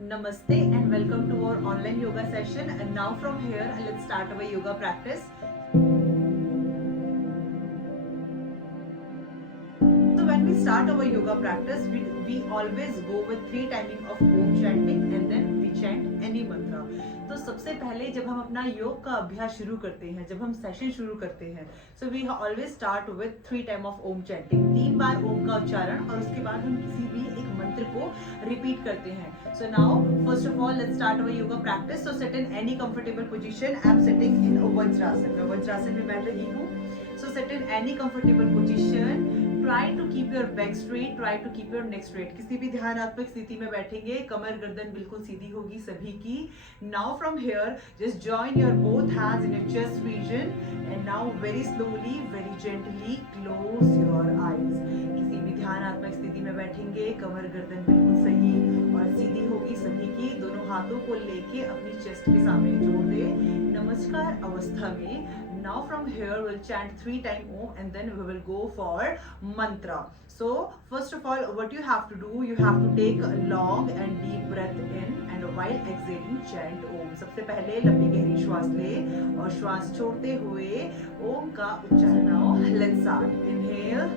Namaste and welcome to our online yoga session. And now from here, let's start our yoga practice. So when we start our yoga practice, we always go with 3 timing of Om chanting and then we chant any mantra. तो सबसे पहले जब हम अपना योग का अभ्यास शुरू करते हैं, जब हम सेशन शुरू करते हैं, so we always start with 3 time of Om chanting. 3 बार ओम का उच्चारण और उसके बाद हम किसी भी एक मंत्र को रिपीट करते हैं. So now first of all let's start our yoga practice. So sit in any comfortable position. I am sitting in a Vajrasana. मैं वज्रासन में बैठ रही हूँ. So sit in any comfortable position. Try to keep your back straight. Try to keep your neck straight. किसी भी ध्यानात्मक स्थिति में बैठेंगे, कमर गर्दन बिल्कुल सीधी होगी सभी की. Now from here, just join your both hands in your chest region, and now very slowly, very gently close your eyes. किसी भी ध्यानात्मक स्थिति में बैठेंगे, कमर गर्दन बिल्कुल सही और सीधी होगी सभी की. दोनों हाथों को लेके अपनी चेस्ट के सामने जोड़ दे नमस्कार अवस्था में. Now from here we'll chant 3 times Om and then we will go for mantra. So first of all what you have to do, you have to take a long and deep breath in and while exhaling chant Om. सबसे पहले लंबी गहरी श्वास ले और श्वास छोड़ते हुए ओम का उच्चारण. Now let's start. Inhale.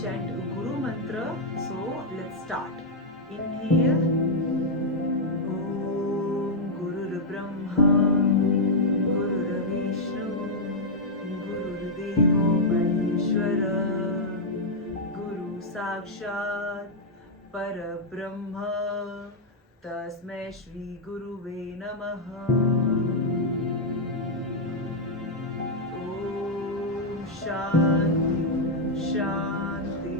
Chant Guru Mantra. So let's start. Inhale. Om Gurur Brahma Gurur Vishnu Gurur Devo Maheshwara Guru Sakshat Parabrahma Tasmai Shri Guruve Namaha. Om Shanti Shanti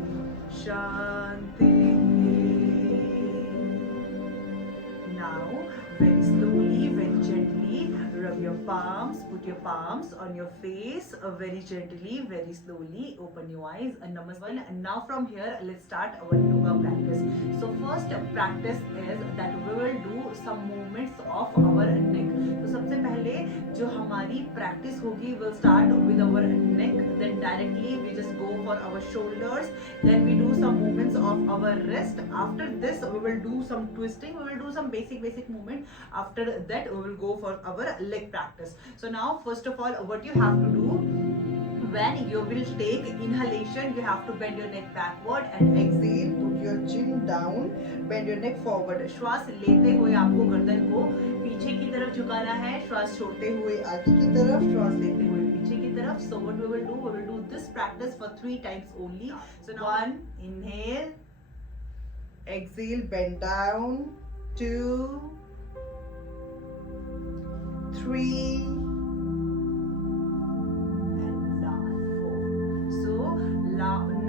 Shanti. Now, very slowly, very gently, rub your palms, put your palms on your face, very gently, very slowly, open your eyes, namaste. And now from here, let's start our yoga practice. So first practice is that we will do some movements of our neck. तो सबसे पहले जो हमारी practice होगी, we'll start with our neck, then directly we just go for our shoulders, then we do some movements of our wrist. After this, we will do some twisting, we will do some basic movement. After that, we will go for our leg practice. So now, first of all, what you have to do, when you will take inhalation, you have to bend your neck backward and exhale, put your chin down, bend your neck forward. श्वास लेते हुए आपको गर्दन को पीछे की तरफ झुकाना है, श्वास छोड़ते हुए आगे की तरफ, श्वास लेते हुए पीछे की तरफ. So what we will do this practice for 3 times only. So now 1, inhale, exhale, bend down, 2, 3,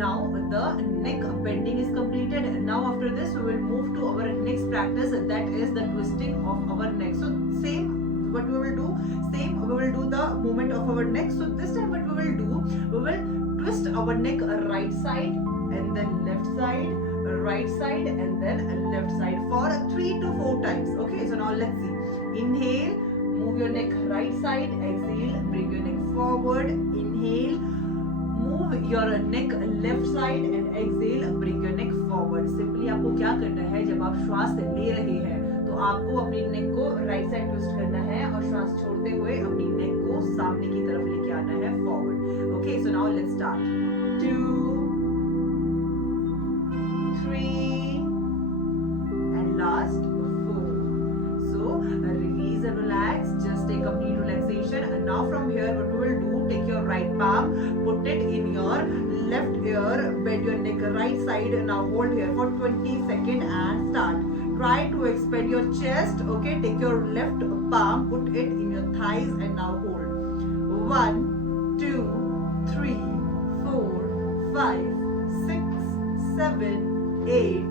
now the neck bending is completed. Now after this we will move to our next practice, that is the twisting of our neck. So same what we will do, we will do the movement of our neck. So this time what we will do, we will twist our neck right side and then left side, right side and then left side for 3 to 4 times. Okay, so now let's see. Inhale, move your neck right side, exhale, bring your neck forward, inhale, move your neck left side and exhale, bring your neck forward. Simply आपको क्या करना है, जब आप श्वास ले रहे हैं तो आपको अपनी नेक को राइट साइड ट्विस्ट करना है और श्वास छोड़ते हुए अपनी नेक को सामने की तरफ लेके आना है forward. Okay, so now let's start. 2, 3 and last 4. So release and relax, just take complete relaxation. And now from here what we will do, take your right palm, put it in your left ear, bend your neck right side, now hold here for 20 seconds and start. Try to expand your chest. Okay, take your left palm, put it in your thighs and now hold. 1, 2, 3, 5, 6, 7, 8,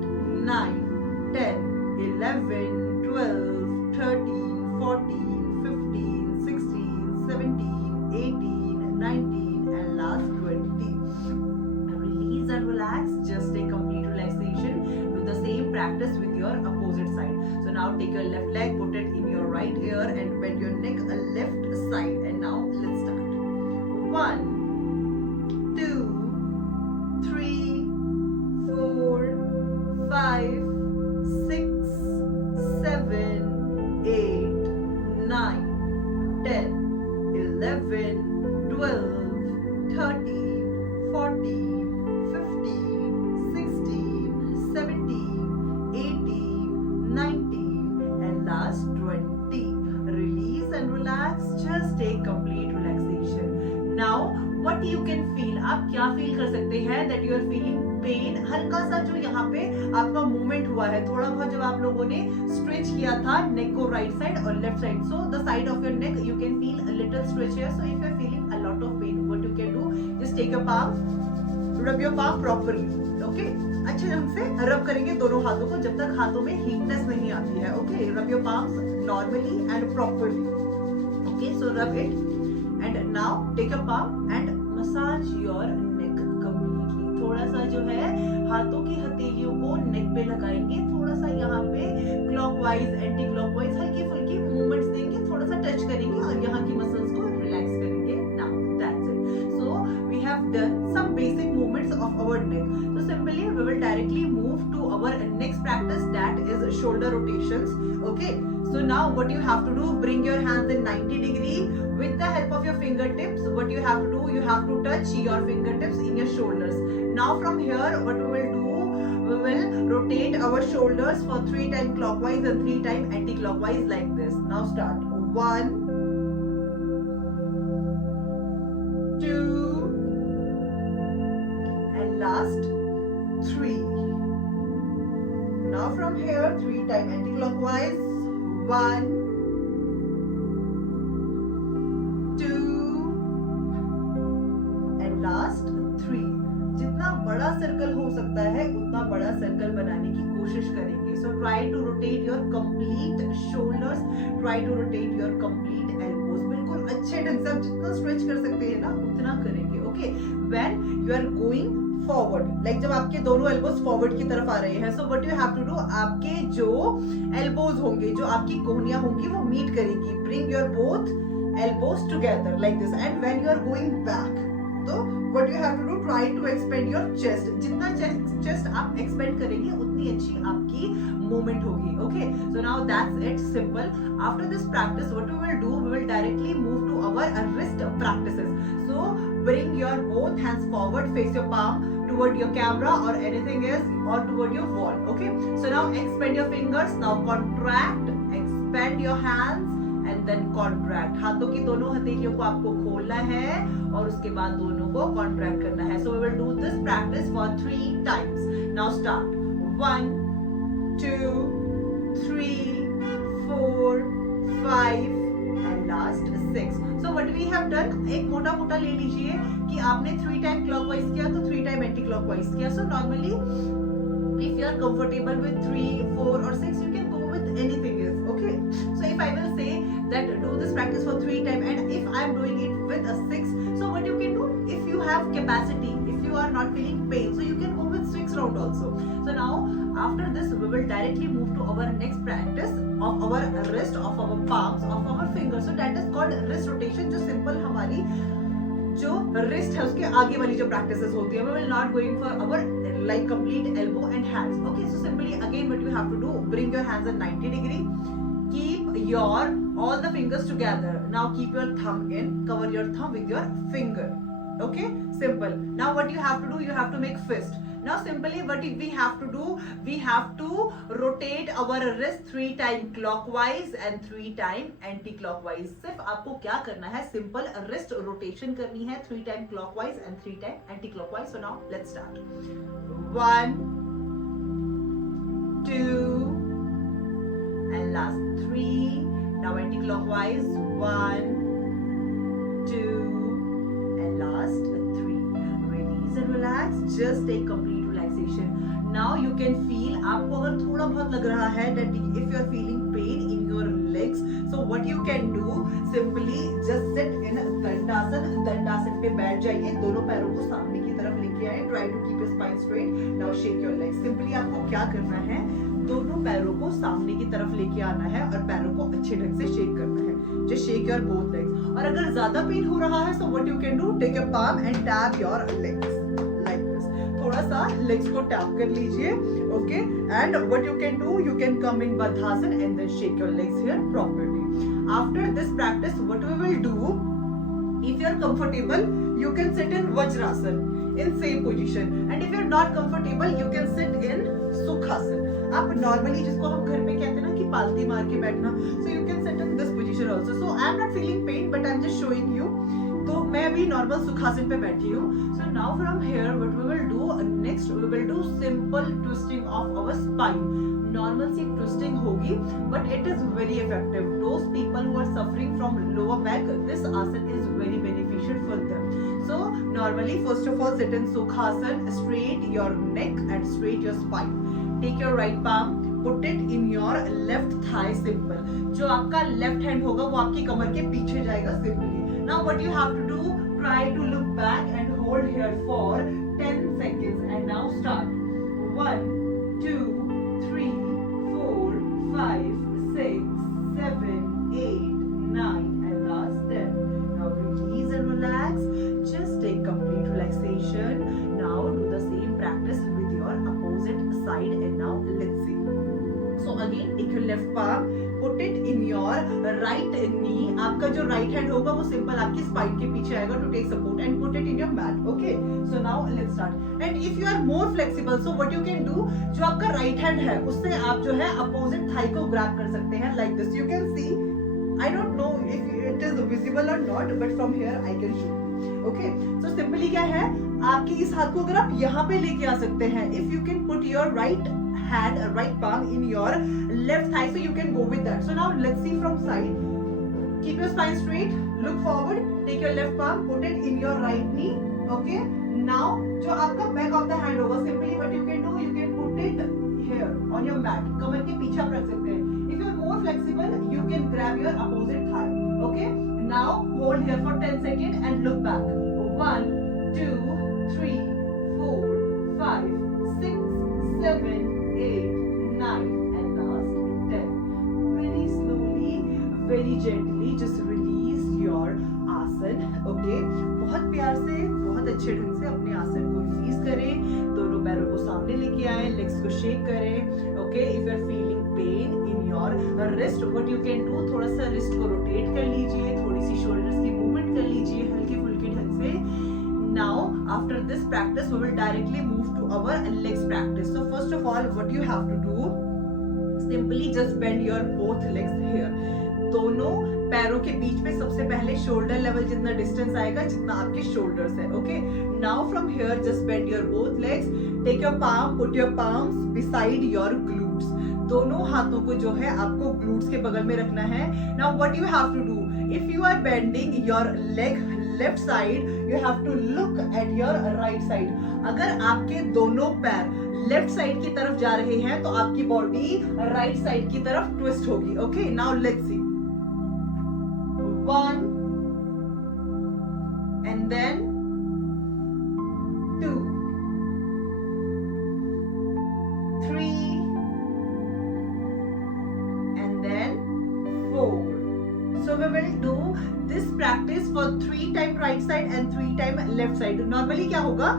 9, 10, 11, 12, 13, 14, 15, 16, 17, 18, 19, and last 20. Release and relax. Just take complete relaxation. Do the same practice with your opposite side. So now take your left leg, put it in your right ear, and bend your neck a left side. And now let's start. 1, 2, 3, 4, 5, 6, 7, 8, 9, 10, 11, 12, 13, 14, 15, 16, 17, 18, 19, and last 20. Release and relax. Just take complete relaxation. Now what you can feel, आप क्या feel कर सकते हैं that you are feeling pain, हल्का सा जो यहाँ पे आपका मूवमेंट हुआ है, थोड़ा बहुत जब आप लोगों ने स्ट्रेच किया था नेक को राइट साइड और left side, so the side of your neck you can feel a little stretch here. So if you are feeling a lot of pain, what you can do, just take your palm, rub your palm properly, okay? अच्छे ढंग से रब करेंगे दोनों हाथों को जब तक हाथों में हीटनेस नहीं आती है, okay? Rub your palms normally and properly, okay? So rub it. And now take your palm and massage your neck completely. थोड़ा सा जो है हाथों की हथेलियों को नेक पे लगाएंगे, थोड़ा सा यहाँ पे क्लॉकवाइज एंटी क्लॉकवाइज हल्की फुल्की मूवमेंट्स देंगे, थोड़ा सा टच करेंगे और यहाँ की मसल्स को रिलैक्स करेंगे. Now that's it. So we have done some basic movements of our neck. So simply we will directly move to our next practice, that is shoulder rotations. Okay. So now what you have to do, bring your hands in 90 degree with the help of your fingertips. What you have to do, you have to touch your fingertips in your shoulders. Now from here what we will do, we will rotate our shoulders for 3 times clockwise and 3 times anti-clockwise like this. Now start. 1, 2, and last 3. Now from here 3 times anti-clockwise. 1, 2, and last 3. जितना बड़ा circle हो सकता है उतना बड़ा circle बनाने की कोशिश करेंगे. So try to rotate your complete shoulders, try to rotate your complete elbows. बिल्कुल अच्छे ढंग से आप जितना स्ट्रेच कर सकते हैं ना उतना करेंगे. Okay, when you are going forward, like जब आपके दोनों एल्बोज फॉरवर्ड की तरफ आ रहे हैं, so what you have to do, आपके जो एल्बोज होंगे, जो आपकी कोहनियां होंगी वो मीट करेंगी. Bring your both elbows together like this. And when you are going back, तो what you have to do, try to expand your chest. जितना चेस्ट आप एक्सपेंड करेंगे उतनी अच्छी आपकी मूवमेंट होगी. Okay, so now that's it, simple. After this practice what we will do, we will directly move to our wrist practices. So bring your both hands forward, face your palm toward your camera or anything else, or toward your wall. Okay, so now expand your fingers. Now contract, expand your hands and then contract. हाथों की दोनों हथेलियों को आपको खोलना है और उसके बाद दोनों को contract करना है. So we will do this practice for 3 times. Now start. 1, 2, 3, 4, 5 and last 6. So what we have done, एक मोटा मोटा ले लीजिए कि आपने 3 टाइम क्लॉकवाइज किया तो 3 टाइम एंटी क्लॉकवाइज किया. So normally if you are comfortable with 3, 4 or 6, you can go with anything else. Okay, so if I will say that do this practice for 3 times and if I am doing it with a 6, so what you can do, if you have capacity, if you are not feeling pain, so you can go with 6 round also. So now after this we will directly move to our next practice of our wrist, of our palms, of our fingers. So that is called wrist rotation. जो simple हमारी जो wrist है उसके आगे वाली जो practices होती है, we will not going for our like complete elbow and hands. Okay, so simply again what you have to do, bring your hands at 90 degree, keep your all the fingers together. Now keep your thumb in, cover your thumb with your finger. Okay, simple. Now what you have to do, you have to make fist. Now simply what we have to do, we have to rotate our wrist 3 times clockwise and 3 times anti-clockwise. सिर्फ आपको क्या करना है, simple wrist rotation करनी है 3 times clockwise and 3 times anti-clockwise. So now let's start. 1, 2, and last 3. Now anti-clockwise. 1, 2, and last 3. Release and relax. just take complete relaxation. Now you can feel, आपको अगर थोड़ा बहुत लग रहा है that if you are feeling pain in your legs, so what you can do, simply just sit in दंडासन. दंडासन पे बैठ जाइए, दोनों पैरों को सामने की तरफ लेके आए. Try to keep your spine straight. Now shake your legs. Simply आपको क्या करना है, दोनों पैरों को सामने की तरफ लेके आना है और पैरों को अच्छे ढंग से शेक करना है. Just shake your both legs. और अगर ज्यादा पेन हो रहा है, so what you can do, take your palm and tap your legs like this. थोड़ा सा legs को tap कर लीजिए, okay? And what you can do, you can come in Baddhasana and then shake your legs here properly. After this practice, what we will do, if you are comfortable, you can sit in Vajrasana in same position. And if you are not comfortable, you can sit in Sukhasana. आप normally जिसको हम घर में कहते हैं ना कि पालती मार के बैठना, so you can sit in this position also. So I am not feeling pain but I am just showing you. तो मैं अभी नॉर्मल सुखासन पे बैठी हूँ. So now from here what we will do, next we will do simple twisting of our spine. Normal सी twisting होगी but it is very effective. Those people who are suffering from lower back, this asana is very beneficial for them. So normally first of all sit in Sukhasana, straight your neck and straight your spine. Take your right palm, put it in your left thigh, simple. जो आपका left hand होगा वो आपकी कमर के पीछे जाएगा simply. Now what you have to do, try to look back and hold here for 10 seconds and now start. 1, 2, 3, 4, 5, 6, 7, 8, 9 and last 10. Now release and relax. Just take complete relaxation. Now do the same practice with your opposite side and now let's see. So again take your left palm, put it in your right knee. आपका जो right hand होगा वो simple आपकी spine के पीछे आएगा to take support and put it in your mat. Okay. So now let's start. And if you are more flexible, so what you can do, जो आपका right hand है उससे आप जो है opposite thigh को grab कर सकते हैं like this. You can see. I don't know if it is visible or not, but from here I can show. Okay, so simply क्या है, आपके इस हाथ को अगर आप यहाँ पे लेके आ सकते हैं, if you can put your right hand, right palm in your left thigh, so you can go with that. So now let's see from side. Keep your spine straight, look forward, take your left palm, put it in your right knee. Okay, now जो आपका back of the hand होगा, simply what you can do, you can put it here on your mat. कमर के पीछे आप रख सकते हैं. If you are more flexible, you can grab your opposite thigh. Okay. Now hold here for 10 seconds and look back. 1, 2, 3, 4, 5, 6, 7, 8, 9 and last 10. Very slowly, very gently just release your आसन. Okay. बहुत प्यार से, बहुत अच्छे ढंग से अपने आसन को रिलीज करें. दोनों पैरों को सामने लेके आए, लेग्स को शेक करें. Okay. If you are feeling pain in your wrist, what you can do, थोड़ा सा wrist को rotate कर लीजिए, थोड़ी सी shoulders की movement कर लीजिए हल्के फुल्के ढंग से. Now after this practice we will directly move to our legs practice. So first of all what you have to do, simply just bend your both legs here. दोनों पैरों के बीच में सबसे पहले शोल्डर लेवल जितना डिस्टेंस आएगा जितना आपके शोल्डर्स है. Okay, now from here just bend your both legs, take your palm, put your palms beside your glutes. दोनों हाथों को जो है आपको ग्लूट्स के बगल में रखना है. Now what you have to do, if you are bending your leg left side, you have to look at your right side. अगर आपके दोनों पैर लेफ्ट साइड की तरफ जा रहे हैं तो आपकी बॉडी राइट साइड की तरफ ट्विस्ट होगी. Okay, now let's C. 1 and then 2, 3 and then 4. So we will do this practice for 3 times right side and 3 times left side. Normally क्या होगा,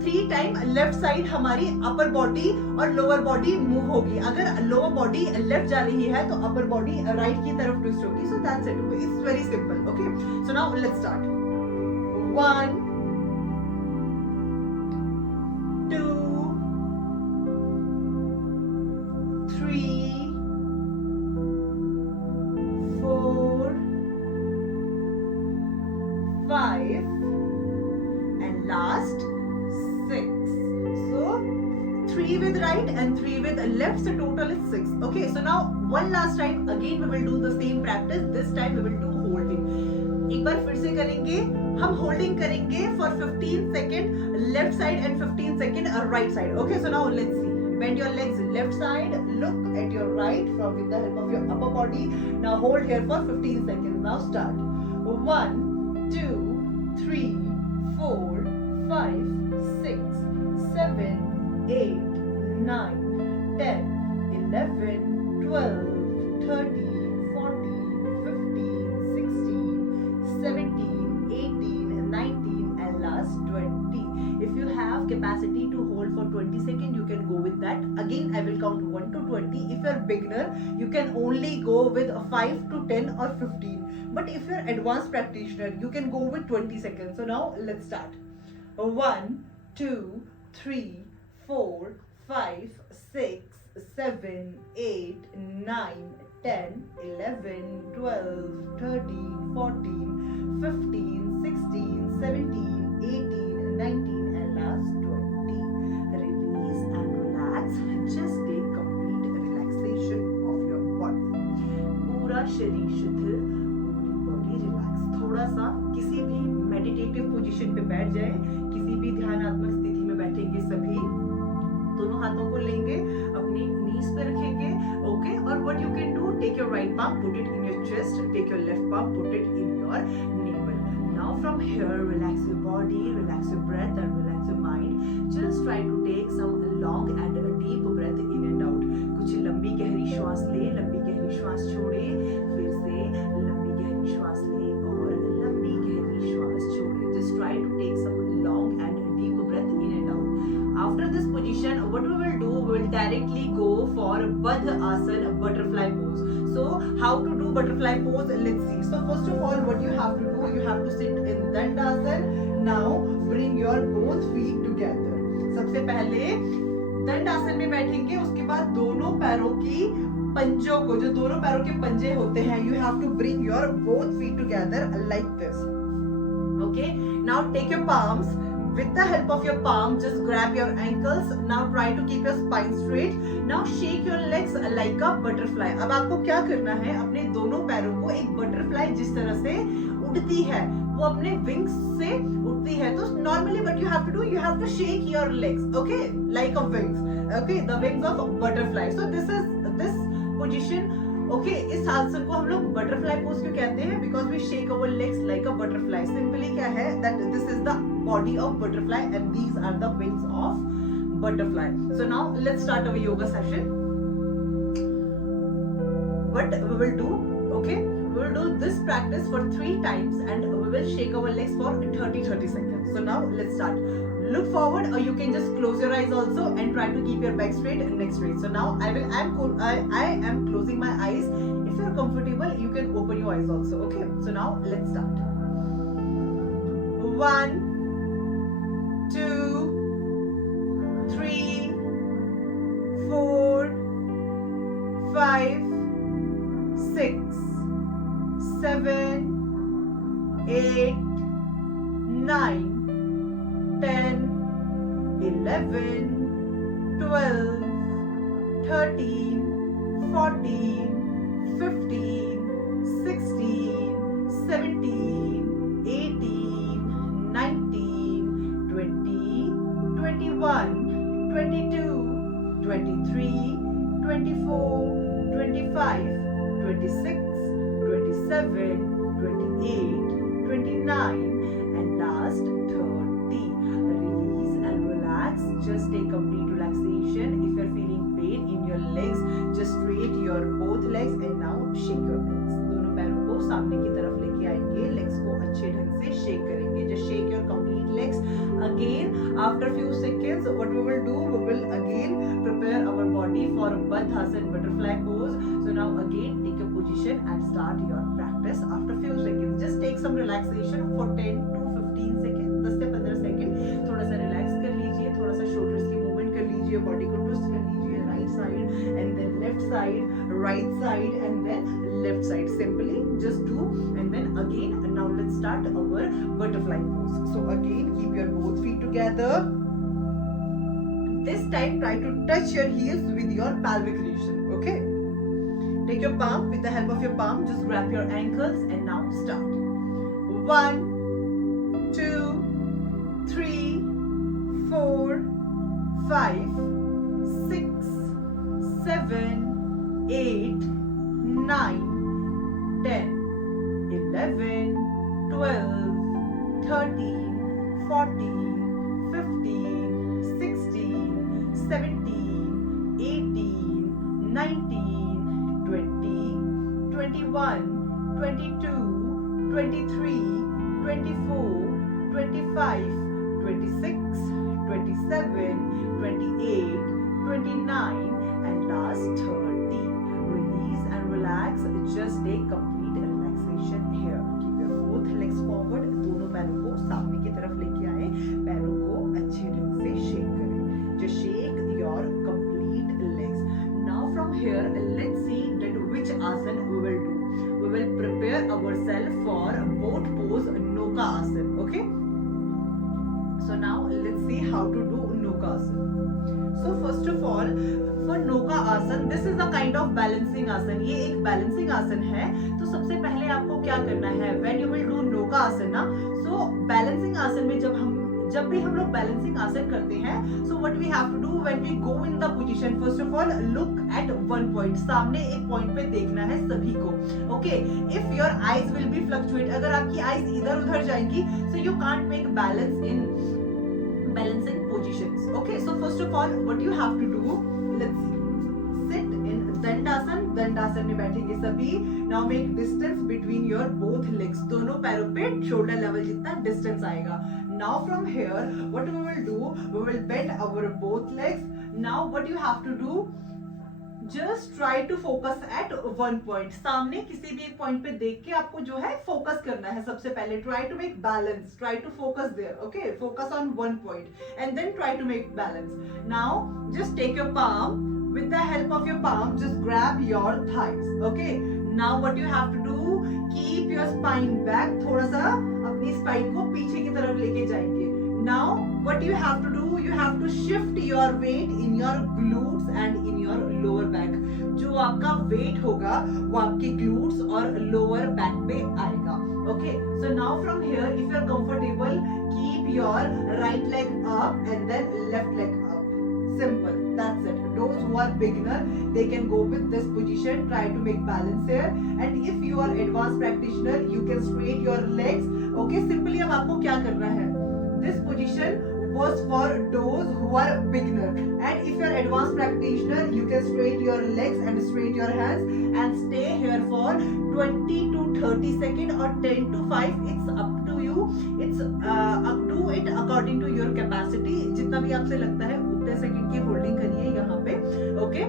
3 टाइम लेफ्ट साइड हमारी अपर बॉडी और lower body move होगी. अगर lower body left जा रही है तो अपर बॉडी राइट की तरफ ट्विस्ट होगी. So that's it. It's very simple. Okay, so now let's start. 1, 2, 3, 4, 5 and last 6. So 3 with right and 3 with left, so total is 6. Okay, so now one last time again we will do the same practice. This time we will do holding. एक बार फिर से करेंगे. हम holding करेंगे for 15 second left side and 15 second right side. Okay, so now let's C. Bend your legs left side, look at your right from with the help of your upper body. Now hold here for 15 seconds. Now start. 1, 2, 3, 4, 5, 6, 7, 8, 9, 10, 11, 12, 13, 14, 15, 16, 17, 18, 19 and last 20. If you have capacity to hold for 20 seconds, you can go with that. Again, I will count 1 to 20. If you are beginner, you can only go with 5 to 10 or 15. But if you are advanced practitioner, you can go with 20 seconds. So now let's start. 1, 2, 3, 4, 5, 6, 7, 8, 9, 10, 11, 12, 13, 14, 15, 16, 17, 18, 19 and last 20. Release and relax. Just take complete relaxation of your body. पूरा शरीर शिथिल, पूरी body relax. थोड़ा सा किसी भी meditative position पे बैठ जाए, किसी भी ध्यानात्मक स्थिति में बैठेंगे सभी. दोनों हाथों को लेंगे, अपनी नीज पे रखेंगे. ओके, और what you can do, take your right palm, put it in your chest, take your left palm, put it in your navel. Now from here, relax your body, relax your breath and relax your mind. Just try to take some long and deep breath in and out. कुछ लंबी गहरी श्वास ले, लंबी गहरी श्वास छोड़े, फिर से लंबी गहरी श्वास ले और लंबी गहरी श्वास छोड़े. Just try to take some long and deep breath in and out. After this position, what we will do, we will directly go for Badhasana, butterfly pose. So how to do butterfly pose? Let's see. So first of all, what you have to do, you have to sit in Dandasana. Now bring your both feet together. सबसे पहले दंडासन में बैठेंगे, उसके बाद दोनों पैरों की पंजों को, जो दोनों पैरों के पंजे होते हैं, you have to bring your both feet together like this. Okay, now take your palms. With the help of your palm, just grab your ankles. Now try to keep your spine straight. Now shake your legs like a butterfly. अब आपको क्या करना है, अपने दोनों पैरों को एक बटरफ्लाई जिस तरह से उड़ती है, वो अपने विंग्स से उड़ती है. तो normally what you have to do, you have to shake your legs, okay, like a wings, okay, the wings of a butterfly. So this is this position. Okay, इस आसन को हम लोग बटरफ्लाई पोज क्यों कहते हैं? Because we shake our legs like a butterfly. Simply क्या है, that this is the body of butterfly and these are the wings of butterfly. So now let's start our yoga session. What we will do, okay, we will do this practice for 3 times and we will shake our legs for 30 seconds. So now let's start. Look forward, or you can just close your eyes also and try to keep your back straight and neck straight. So now I am closing my eyes. If you are comfortable, you can open your eyes also. Okay, so now let's start. 1, 2, 3, 4, 5, 6, 7, 8, 9, 10, 11, 12, 13, 14, 15, 16, 17, 18, 19, 20, 21, 22, 23, 24, 25, 26, 27, 28, 29 and last 30. Release and relax. Just take complete relaxation. If you are feeling pain in your legs, just straight your both legs and now shake your legs. दोनों पैरों को सामने की तरफ लेके आएंगे, legs को अच्छे ढंग से shake करेंगे. Just shake your complete legs. Again, after few seconds, what we will do, we will again prepare our body for Badhasana, butterfly pose. So now again take your position and start your practice. After few seconds, just take some relaxation for 10 to 15 seconds. 10 से 15 second थोड़ा सा relax कर लीजिए, थोड़ा सा shoulders की movement कर लीजिए, बॉडी को ट्विस्ट कर लीजिए, right side and then left side, right side and then left side. Simply just do and then again. And now let's start our butterfly pose. So again, keep your both feet together. This time try to touch your heels with your pelvic region. Okay, take your palm, with the help of your palm just grab your ankles and now start. 1, 2, 3, 4, 5, 6, 7, 8, 9, 10, 11, 12, 13, 14, 15, 16, 17, 18, 19, 20, 21, 22, 23, 24, 25, 26, 27, 28, 29, and last 30. Release and relax. Just take complete relaxation here. Keep your both legs forward. दोनों पैरों को सामने की तरफ लेके आए. पैरों को अच्छे ढंग से शेक करें. Just shake your complete legs. Now from here, let's see that which asana we will do. We will prepare ourselves for boat pose Noka asana. Okay. So now let's see how to do Noka asana. So first of all, for Noka asana, this is a kind of balancing asana. ये एक balancing आसन है. तो सबसे पहले आपको क्या करना है? When you will do Noka asana, so balancing आसन में जब भी हम लोग बैलेंसिंग आसन करते हैं, so what we have to do when we go in the position, first of all look at one point. सामने एक पॉइंट पे देखना है सभी को. Okay, if your eyes will be fluctuate, अगर आपकी eyes इधर उधर जाएंगी, so you can't make balance in balancing positions. Okay, so first of all what you have to do, let's see, sit in दंडासन में बैठेंगे सभी. Now make distance between your both legs. दोनों पैरों पे shoulder level जितना distance आएगा. Now from here what we will do, we will bend our both legs. Now what you have to do, just try to focus at one point. सामने किसी भी एक point पे देख के आपको जो है फोकस करना है. सबसे पहले try to make balance, try to focus there. Okay, focus on one point and then try to make balance. Now just take your palm. With the help of your palm, just grab your thighs. Okay, now what you have to do, keep your spine back. थोड़ा सा अपनी spine को पीछे की तरफ लेके जाएंगे. Now what you have to do, you have to shift your weight in your glutes and in your lower back. जो आपका weight होगा वो आपके glutes और lower back पे आएगा. Okay, so now from here if you are comfortable, keep your right leg up and then left leg up. Simple, that's it. Those who are beginner, they can go with this position. Try to make balance here. And if you are advanced practitioner, you can straight your legs. Okay, simply अब आपको क्या करना है? This position was for those who are beginner. And if you are advanced practitioner, you can straight your legs and straight your hands and stay here for 20 to 30 seconds or 10 to 5. It's up to you. It's up to it according to your capacity. जितना भी आपसे लगता है उतने second की holding करिए यहाँ पे. Okay.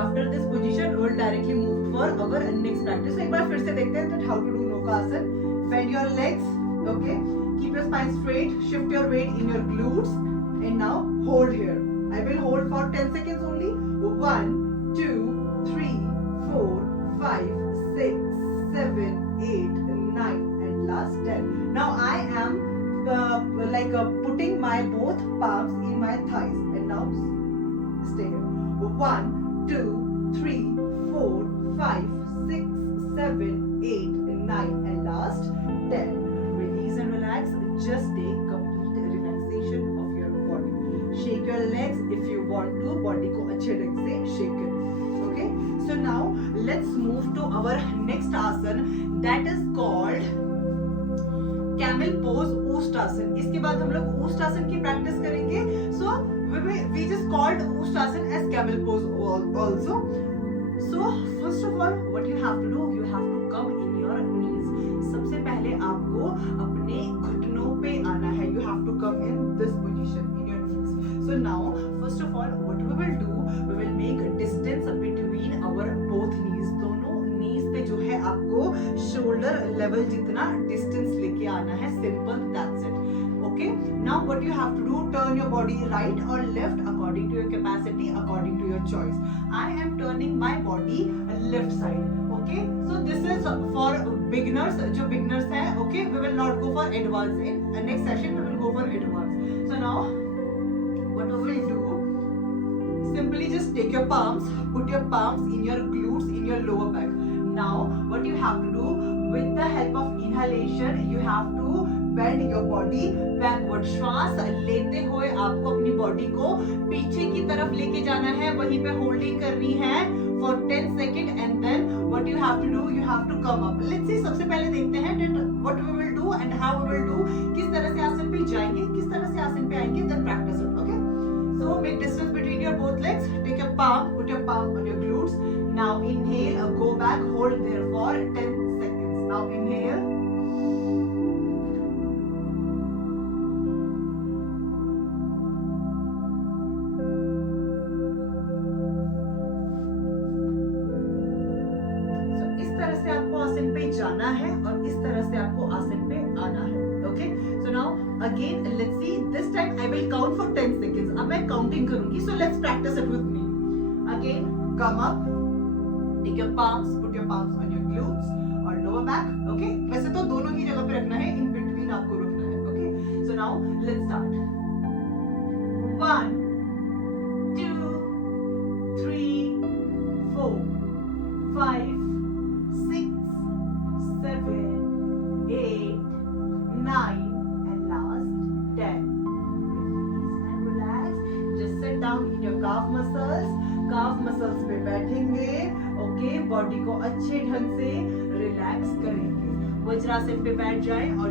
After this position, we will directly move for our next practice. एक बार फिर से देखते हैं that how to do Noka asana. Bend your legs. Okay. Keep your spine straight. Shift your weight in your glutes. And now hold here. I will hold for 10 seconds only. 1, 2, 3, 4, 5, 6, 7, 8, 9, and last 10. Now I am putting my both palms in my thighs. And now stay here. 1, 2, 3, 4, 5, 6, 7, 8, 9, and last 10. Release and relax. Just take complete relaxation of your body. Shake your legs if you want to. Body को अच्छे ढंग से shake करें. Okay. So now let's move to our next asana. That is called camel pose Ushtasana. इसके बाद हम लोग Ushtasana की practice करेंगे. So we just called Ushtasana as camel pose also. So first of all, what you have to do, you have to come in your knees. सबसे पहले आपको अपने घुटनों पे आना है. You have to come in this position in your knees. So now, first of all, what we will do, we will make a distance between our both knees. दोनों knees पे जो है आपको shoulder level जितना distance लेके आना है. Simple, that's it. Okay. Now what you have to do, turn your body right or left according to your capacity, according to your choice. I am turning my body left side. Okay. So this is for beginners. जो beginners हैं, okay. We will not go for advanced. In next session we will go for advanced. So now what we will do, simply just take your palms, put your palms in your glutes, in your lower back. Now what you have to do, with the help of inhalation, you have to bend your body backward. श्वास लेते हुए आपको अपनी body को पीछे की तरफ लेके जाना है, वहीं पे होल्डिंग करनी है for 10 seconds and then what you have to do, you have to come up. Let's see, सबसे पहले देखते हैं that what we will do and how we will do, किस तरह से आसन पे जाएंगे, किस तरह से आसन पे आएंगे, then practice it, okay? So make distance between your both legs, take your palm, put your palm on your glutes. Now inhale, go back, hold there for 10 seconds. Now inhale. जाना है और इस तरह से आपको आसन पे आना है, okay? So now again let's see, this time I will count for 10 seconds. अब मैं काउंटिंग करूंगी, so let's practice it with me. Again come up, take your palms, put your palms on your glutes और lower back, okay? वैसे तो दोनों ही जगह पे रखना है, इन बिटवीन आपको रुकना है, okay? So now let's start. 1 2 3 4 5 6 7 8 9 and last 10. Release and relax. Just sit down in your calf muscles. Calf muscles पे बैठेंगे, ओके? बॉडी को अच्छे ढंग से रिलैक्स करेंगे। वज्रासन पे बैठ जाएं और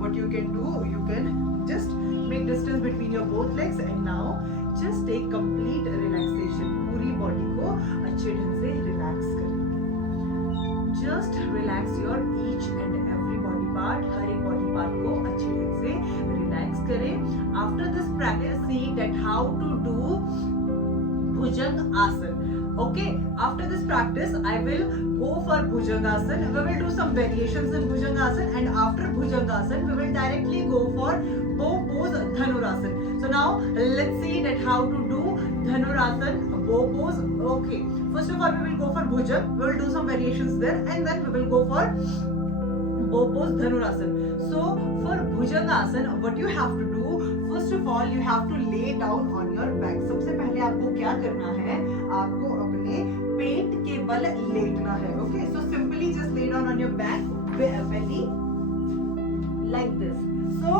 what you can do, you can just make distance between your both legs and now just take complete relaxation. पूरी बॉडी को अच्छे ढंग से रिलैक्स करें। Just relax your each and every body part. हर एक body part को अच्छे ढंग से relax करें. After this practice, see that how to do Bhujang Asan. Okay. After this practice, I will go for Bhujang Asan. We will do some variations in Bhujang Asan, and after Bhujang Asan, we will directly go for bow pose Dhanurasana. So now let's see that how to do Dhanurasana. Bow pose, okay. First of all, we will go for Bhujang. We will do some variations there, and then we will go for bow pose Dhanurasana. So for Bhujang Asana, what you have to do? First of all, you have to lay down on your back. सबसे पहले आपको क्या करना है? आपको अपने पेट के बल लेटना है, okay? So simply just lay down on your back, belly, like this. So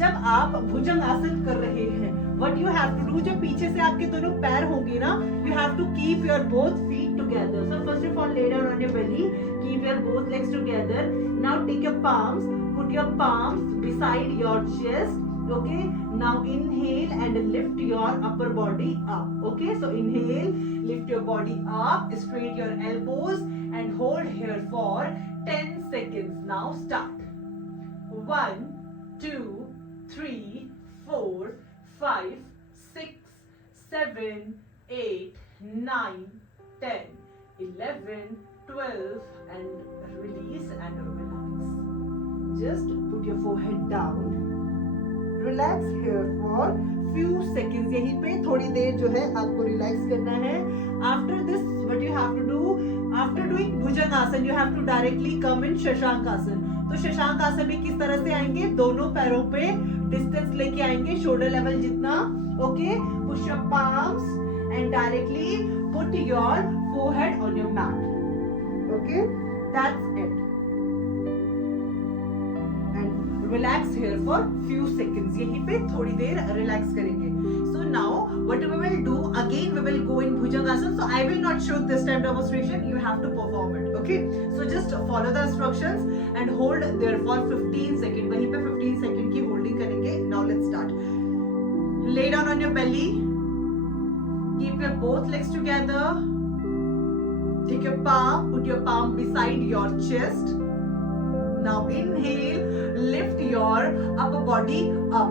जब आप भुजंग आसन कर रहे हैं, what you have to do, जो पीछे से आपके दोनों पैर होंगे ना, you have to keep your both feet together. So first of all, lay down on your belly, keep your both legs together. Now take your palms, put your palms beside your chest, okay? Now inhale and lift your upper body up, okay? So inhale, lift your body up, straight your elbows and hold here for 10 seconds. Now start. 1 2 3 4 5 6 7 8 9 10 11 12 and release and relax. Just put your forehead down. Relax here for few seconds. यहीं पे थोड़ी देर जो है आपको relax करना है. After this, what you have to do? After doing Bhujang Asana, you have to directly come in Shashank Asana. तो शशांक आसन में किस तरह से आएंगे? दोनों पैरों पे डिस्टेंस लेके आएंगे, शोल्डर लेवल जितना, okay? Push your palms and directly put your forehead on your mat. Okay? That's it. And relax here for few seconds. यहीं पे थोड़ी देर रिलैक्स करेंगे. So now what we will do, again we will go in Bhujang Asana. So I will not show this time demonstration. You have to perform it. Okay? So just follow the instructions and hold there for 15 seconds. वहीं पे 15 seconds की holding करेंगे. Now let's start. Lay down on your belly. Keep your both legs together. Take your palm, put your palm beside your chest. Now inhale, lift your upper body up.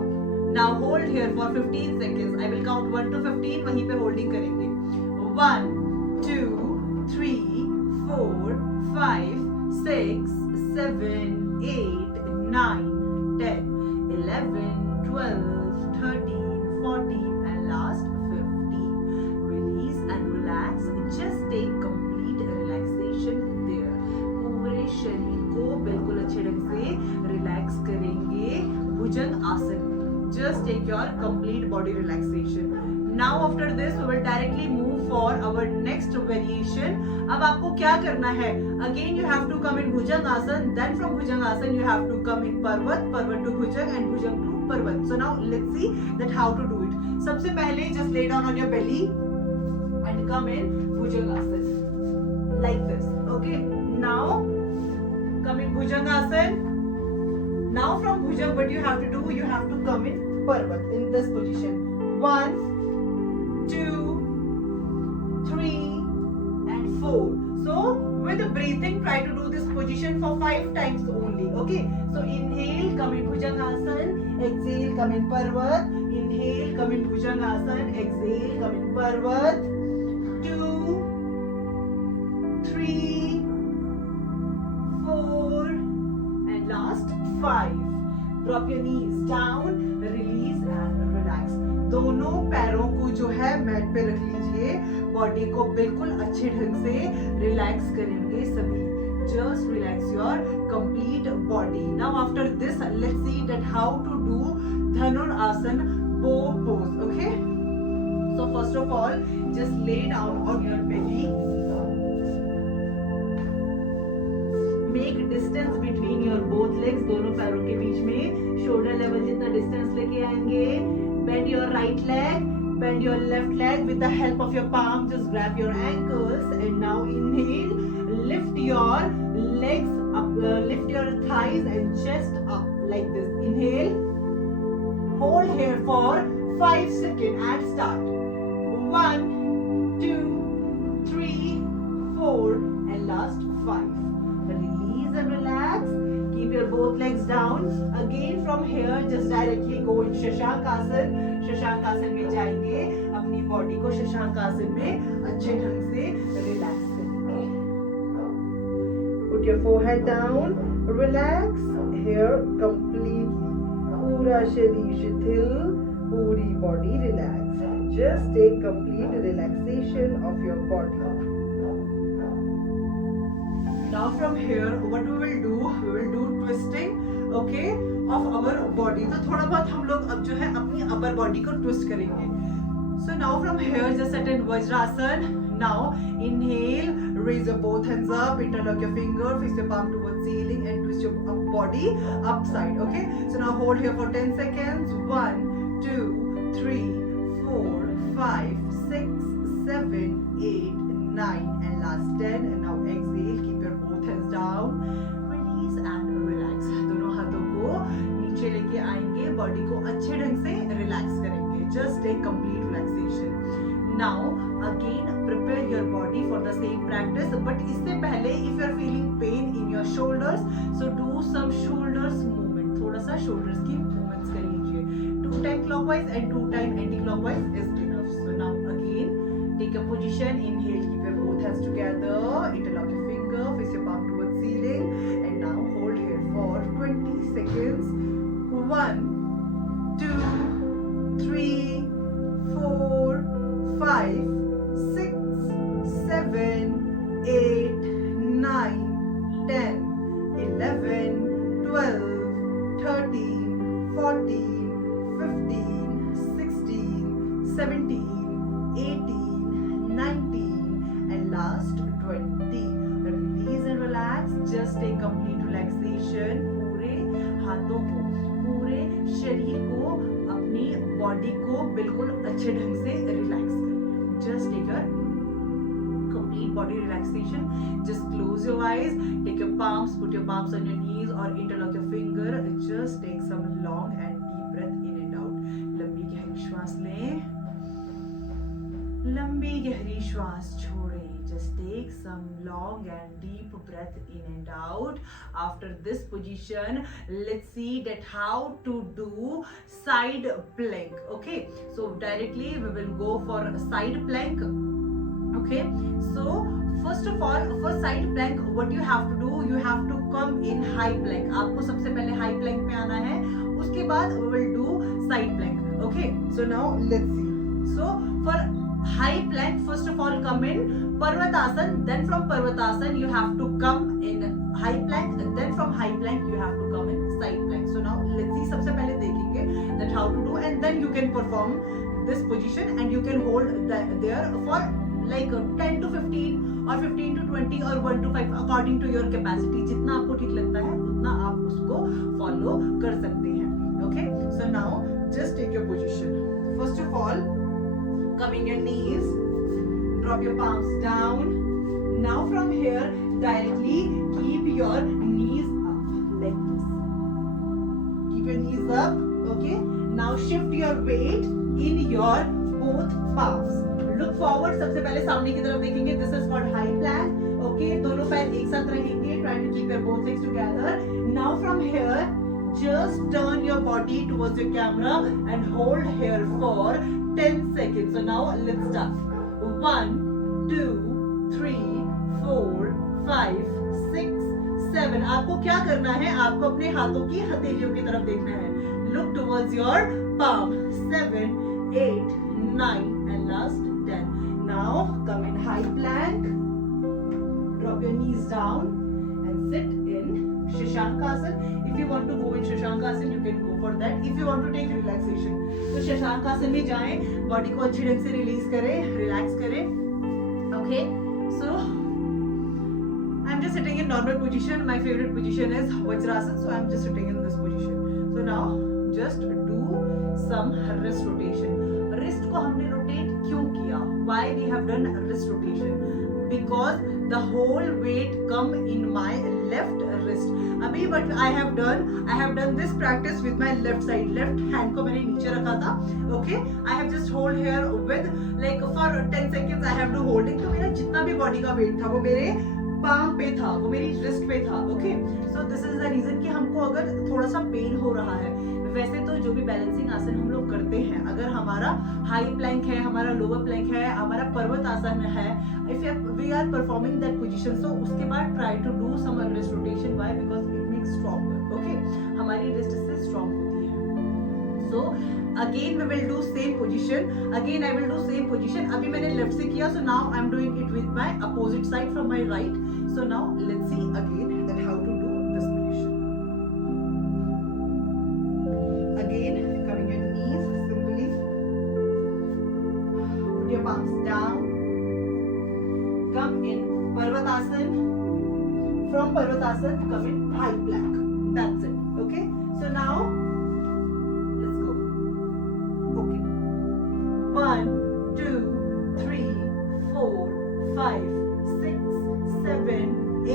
Now hold here for 15 seconds. I will count 1 to 15. वहीं पे holding करेंगे. 1 2 3 4 5 6 7 8 9 10 11 12 13 14 and last 15. Release and relax. Just take complete relaxation there. पूरे शरीर को बिल्कुल अच्छे ढंग से रिलैक्स करेंगे भुजंग आसन. Just take your complete body relaxation. Now after this we will directly move for our next variation. अब आपको क्या करना है? Again you have to come in Bhujangasana, then from Bhujangasana you have to come in Parvat, Parvat to Bhujang and Bhujang to Parvat. So now let's see that how to do it. सबसे पहले just lay down on your belly and come in Bhujangasana like this. Okay. Now come in Bhujangasana. Now from Bhujang what you have to do? You have to come in Parvat in this position. 1, 2, 3 and 4. So with the breathing try to do this position for 5 times only. Okay. So inhale, come in Bhujangasana. Exhale, come in Parvat. Inhale, come in Bhujangasana. Exhale, come in Parvat. 2, 3, 4 and last 5. Drop your knees down, release and relax. दोनों पैरों को जो है mat पे रख लीजिए, body को बिल्कुल अच्छे ढंग से रिलैक्स करेंगे सभी. Just relax your complete body. Now after this, let's see that how to do Dhanurasana bow pose. Okay. So first of all, just lay down on your belly. Make distance between your both legs. दोनों पैरों के बीच में shoulder level जितना distance लेके आएंगे. Bend your right leg, bend your left leg with the help of your palm. Just grab your ankles and now inhale. Lift your legs up, lift your thighs and chest up like this. Inhale. Hold here for 5 seconds and start. 1, 2, 3, 4 and last 5. Release and relax. Keep your both legs down. Again from here just directly go in Shashankasana. Shashankasana में जाएंगे. अपनी body को शशांकासन में अच्छे ढंग से relax करेंगे. Put your forehead down. Relax. Here completely. पूरा शरीर शिथिल. पूरी body relax. Just take complete relaxation of your body. Now from here what we will do twisting, okay, of our body. तो थोड़ा बहुत हम लोग अब जो है अपनी upper body को twist करेंगे. So now from here just sit in Vajrasana. Now inhale, raise your both hands up, interlock your finger, face your palm towards ceiling and twist your body upside. Okay. So now hold here for 10 seconds. 1, 2, 3, 4, 5, 6, 7, 8, 9 and last 10. And now exhale. Keep your both hands down. Release and relax. दोनों हाथों को नीचे लेके आएंगे. Body को अच्छे ढंग से रिलैक्स करेंगे. Just take complete relaxation. Now again prepare your body for the same practice. But इससे पहले if you are feeling pain in your shoulders, so do some shoulders movement. थोड़ा सा shoulders की movements कर लीजिए. 2 times clockwise and 2 times anti-clockwise is enough. So now again take a position. Inhale, keep your both hands together. Interlock your finger, face your palm towards ceiling, and now hold here for 20 seconds. 1, 2, 3, 4, 5, 6, 7, 8, 9, 10, 11, 12, 13, 14, 15, 16, 17, 18, 19 and last 20. Release and relax. Just take complete relaxation. पूरे हाथों को, पूरे शरीर को, अपनी body को बिल्कुल अच्छे ढंग से रिलैक्स करें. Just take a complete body relaxation. Just close your eyes. Take your palms, put your palms on your knees or interlock your finger. Just take some long and deep breath in and out. लंबी गहरी श्वास लें. लंबी गहरी श्वास छोड़ें. Just take some long and deep breath in and out. After this position, let's see that how to do side plank. Okay, so directly we will go for side plank. Okay, so first of all for side plank what you have to do, you have to come in high plank. आपको सबसे पहले high plank में आना है. उसके बाद we will do side plank. Okay, so now let's see. So for high plank first of all come in Parvatasana, then from Parvatasana you have to come in high plank, and then from high plank you have to come in side plank. So now let's see. सबसे पहले देखेंगे that how to do and then you can perform this position and you can hold there for like 10 to 15 or 15 to 20 or 1 to 5 according to your capacity. जितना आपको ठीक लगता है उतना आप उसको follow कर सकते हैं. Okay, so now just take your position. First of all, coming your knees, drop your palms down. Now from here, directly keep your knees up like this. Keep your knees up. Okay. Now shift your weight in your both palms. Look forward. सबसे पहले सामने की तरफ देखेंगे. This is called high plank. Okay. दोनों पैर एक साथ रहेंगे. Try to keep your both legs together. Now from here, just turn your body towards your camera and hold here for 10 seconds. So now let's start. 1, 2, 3, 4, 5, 6, 7. आपको क्या करना है? आपको अपने हाथों की हथेलियों की तरफ देखना है. Look towards your palm. 7, 8, 9, and last 10. Now come in high plank. Drop your knees down and sit in Shashankasana. If you want to go in Shashankasana, you can go for that. If you want to take relaxation, तो Shashankasana में जाएं, body को अच्छी ढंग से release करें, relax करें. Okay, so I'm just sitting in normal position. My favorite position is Vajrasana, so I'm just sitting in this position. So now just do some wrist rotation. Wrist को हमने rotate क्यों किया? Why we have done wrist rotation? Because the whole weight come in my left wrist. अभी but I have done this practice with my left side. Left hand को मैंने नीचे रखा था. Okay, I have just hold here with like for 10 seconds I have to holding. तो मेरा जितना भी body का weight था वो मेरे palm पे था, वो मेरी wrist पे था. Okay, so this is the reason कि हमको अगर थोड़ा सा pain हो रहा है, वैसे तो जो भी बैलेंसिंग आसन हम लोग करते हैं, अगर हमारा हाई प्लैंक है, हमारा लोअर प्लैंक है, हमारा पर्वत आसन है, if we are performing that position, so उसके बाद try to do some wrist rotation. Why? Because it makes stronger. Okay, हमारी रिस्ट से स्ट्रॉन्ग होती है. So again we will do same position. Again I will do same position. अभी मैंने left से किया, so now I am doing it with my opposite side from my right. So now let's see again that how to do this position. Again, coming your knees simply. Put your palms down. Come in Parvatasana. From Parvatasana, come in high plank. That's it. Okay. So now, let's go. Okay. 1, 2, 3, 4, 5, 6, 7,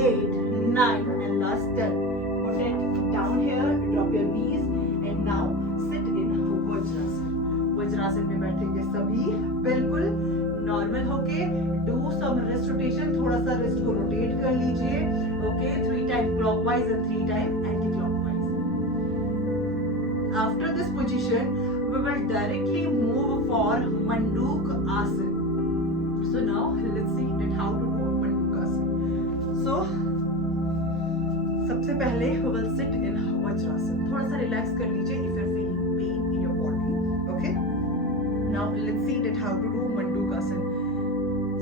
8, 9, and last 10. Put it down here. Drop your knees. And now sit in Vajrasana. Vajrasana में बैठेंगे सभी बिल्कुल normal होके. Do some wrist rotation. थोड़ा सा wrist को rotate कर लीजिए. Okay, 3 time clockwise and 3 time anti clockwise. After this position we will directly move for Manduk Asana. So now let's see that how to do Manduk Asana. So सबसे पहले we will sit in Vajrasana. थोड़ा सा relax कर लीजिए if you're feeling pain in your body. Okay. Now let's see that how to do Mandukasana.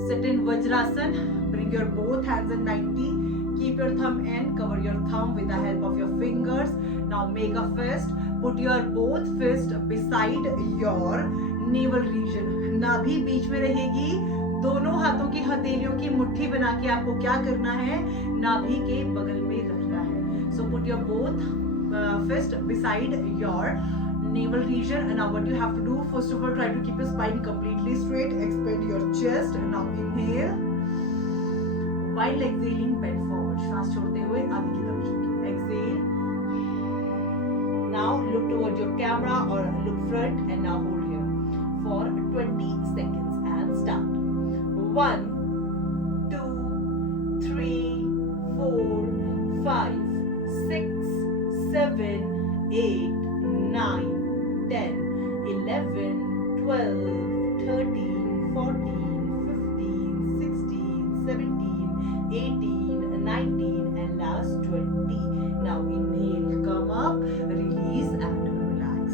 Sit in Vajrasana. Bring your both hands at 90. Keep your thumb in. Cover your thumb with the help of your fingers. Now make a fist. Put your both fist beside your navel region. नाभि बीच में रहेगी. दोनों हाथों की हथेलियों की मुट्ठी बना के आपको क्या करना है? नाभि के बगल में रखना है. So put your both fist beside your navel region. And now what you have to do, first of all, try to keep your spine completely straight. Expand your chest. And now inhale. While exhaling, bend forward. श्वास छोड़ते हुए आगे की तरफ झुकिए. Exhale. Now look towards your camera or look front and now hold here for 20 seconds and start. 1, 2, 3, 4, 5, 6, 7, 8, 9, 10, 11, 12, 13, 14, 15, 16, 17, 18, 19 and last 20. Now inhale, come up, release and relax.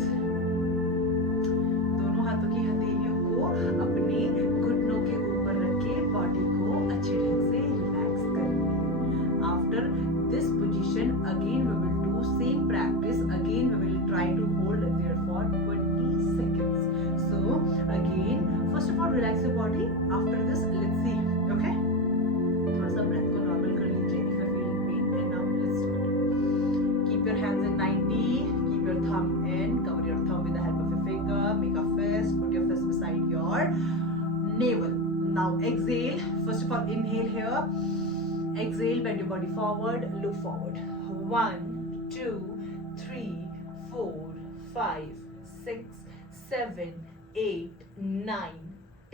दोनों हाथों की हथेलियों को अपने घुटनों के ऊपर रख के body. After this, let's see. Okay. थोड़ा सा breath को normal कर लीजिए if you're feeling pain. And now let's start. Keep your hands in 90. Keep your thumb in. Cover your thumb with the help of your finger. Make a fist. Put your fist beside your navel. Now exhale. First of all, inhale here. Exhale. Bend your body forward. Look forward. 1, 2, 3, 4, 5, 6, 7, 8, 9,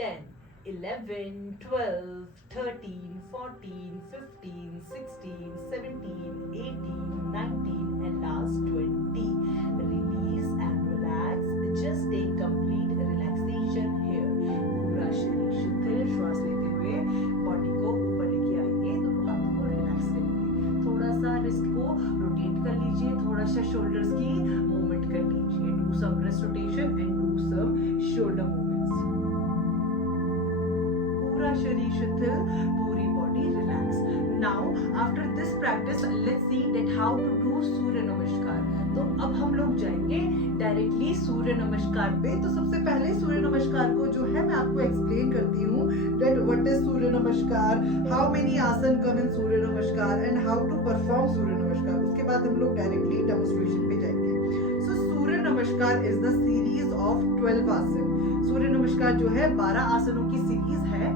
10, 11, 12, 13, 14, 15, 16, 17, 18, 19, and last 20. Release and relax. Just take complete relaxation here. पूरा शरीर शिथिल, श्वास लेते हुए body को ऊपर लेके आएंगे, दोनों हाथों को रिलैक्स करेंगे, थोड़ा सा रिस्ट को रोटेट कर लीजिए, थोड़ा सा शोल्डर्स की मूवमेंट कर लीजिए. Do some wrist rotation and do some shoulder movements. पूरा शरीर शिथिल, पूरी body relax. Now after this practice let's see that how to do Surya Namaskar. तो अब हम लोग जाएंगे डायरेक्टली सूर्य नमस्कार पे. तो सबसे पहले सूर्य नमस्कार को जो है मैं आपको एक्सप्लेन करती हूँ दैट व्हाट इज सूर्य नमस्कार, हाउ मेनी आसन कम इन सूर्य नमस्कार एंड हाउ टू परफॉर्म सूर्य नमस्कार. उसके बाद हम लोग डायरेक्टली डेमोन्स्ट्रेशन पे जाएंगे. सो सूर्य Namaskar is the series of 12 आसन. सूर्य नमस्कार जो है 12 आसनों की सीरीज है.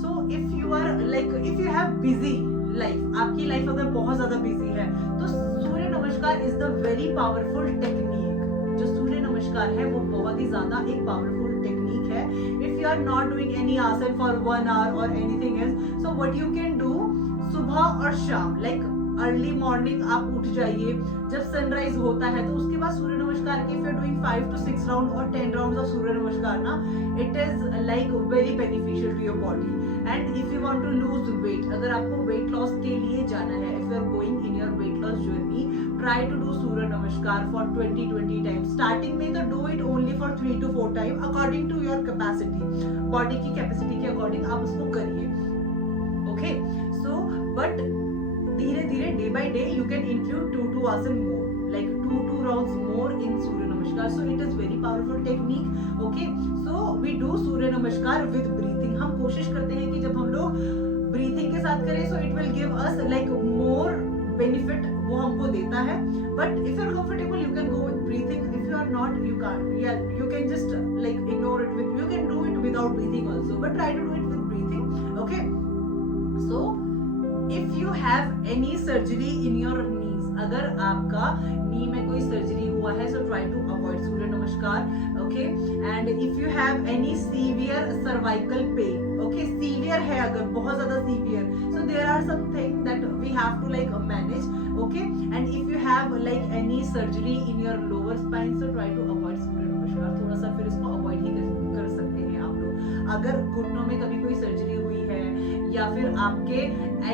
So if you are like if you have busy life, आपकी लाइफ अगर बहुत ज्यादा बिजी है तो Surya Namaskar is the very powerful technique. जो सूर्य नमस्कार है वो बहुत ही ज्यादा एक पावरफुल टेक्निक है. If you are not doing any asan for 1 hour और anything else, so what you can do, सुबह और शाम लाइक अर्ली मॉर्निंग आप उठ जाइए, जब सनराइज होता है तो उसके बाद सूर्य नमस्कार के if you are doing 5 to 6 round और 10 राउंड्स ऑफ सूर्य नमस्कार ना, it is like very beneficial to your body. And if you want to lose weight, अगर आपको वेट लॉस के लिए जाना है, if you are going in your weight loss journey, try to do Surya Namaskar for 20 times. Starting में तो do it only for 3 to 4 time according to your capacity. Body की capacity के अकॉर्डिंग आप उसको करिए. ओके, सो बट धीरे धीरे day by day you can include 2 asan more, like 2 rounds more in Surya Namaskar. So it is very powerful technique. Okay, so we do Surya Namaskar with breathing. हम कोशिश करते हैं कि जब हम लोग breathing के साथ करें, so it will give us like more benefit, वो हमको देता है. But if you are comfortable, you can go with breathing. If you are not, you can't. Yeah, you can just like ignore it with. You can do it without breathing also, but try to do it with breathing. Okay, so if you have any surgery in your knees, अगर आपका नी में कोई surgery हुआ है, so try to avoid सूर्य नमस्कार. Okay, and if you have any severe cervical pain, okay, severe है अगर बहुत ज़्यादा severe, so there are some things that we have to like manage. Okay, and if you have like any surgery in your lower spine, so try to avoid सूर्य नमस्कार. थोड़ा सा फिर इसको avoid ही कर सकते हैं आप लोग. अगर घुटनों में कभी कोई सर्जरी हुई है या फिर आपके